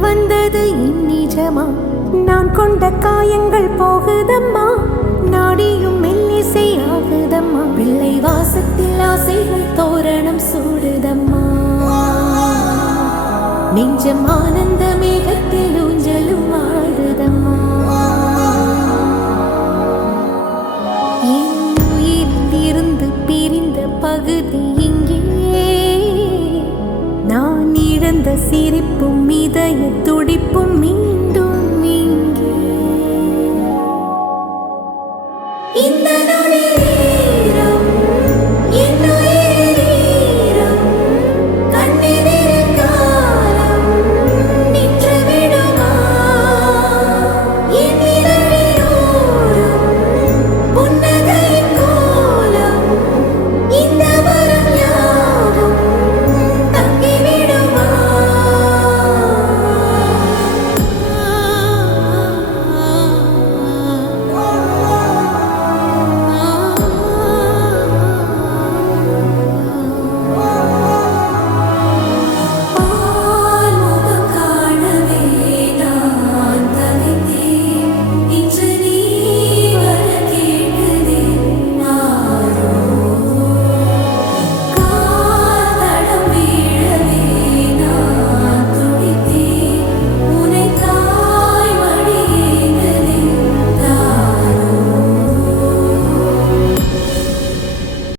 வந்தது என் நிஜமா? நான் கொண்ட காயங்கள் போகுதம்மா, நாடியும் மெல்லிசை ஆகுதம்மா. பிள்ளை வாசத்தில் ஆசைகள் தோரணம் சூடுதம்மா. நெஞ்சம் ஆனந்த மேகத்தில் ஊஞ்சலும் ஆடுதம்மா. என் உயிரிலிருந்து பிரிந்த பகுதி இங்கே, நான் இழந்த சிரிப்பும் இதய துடி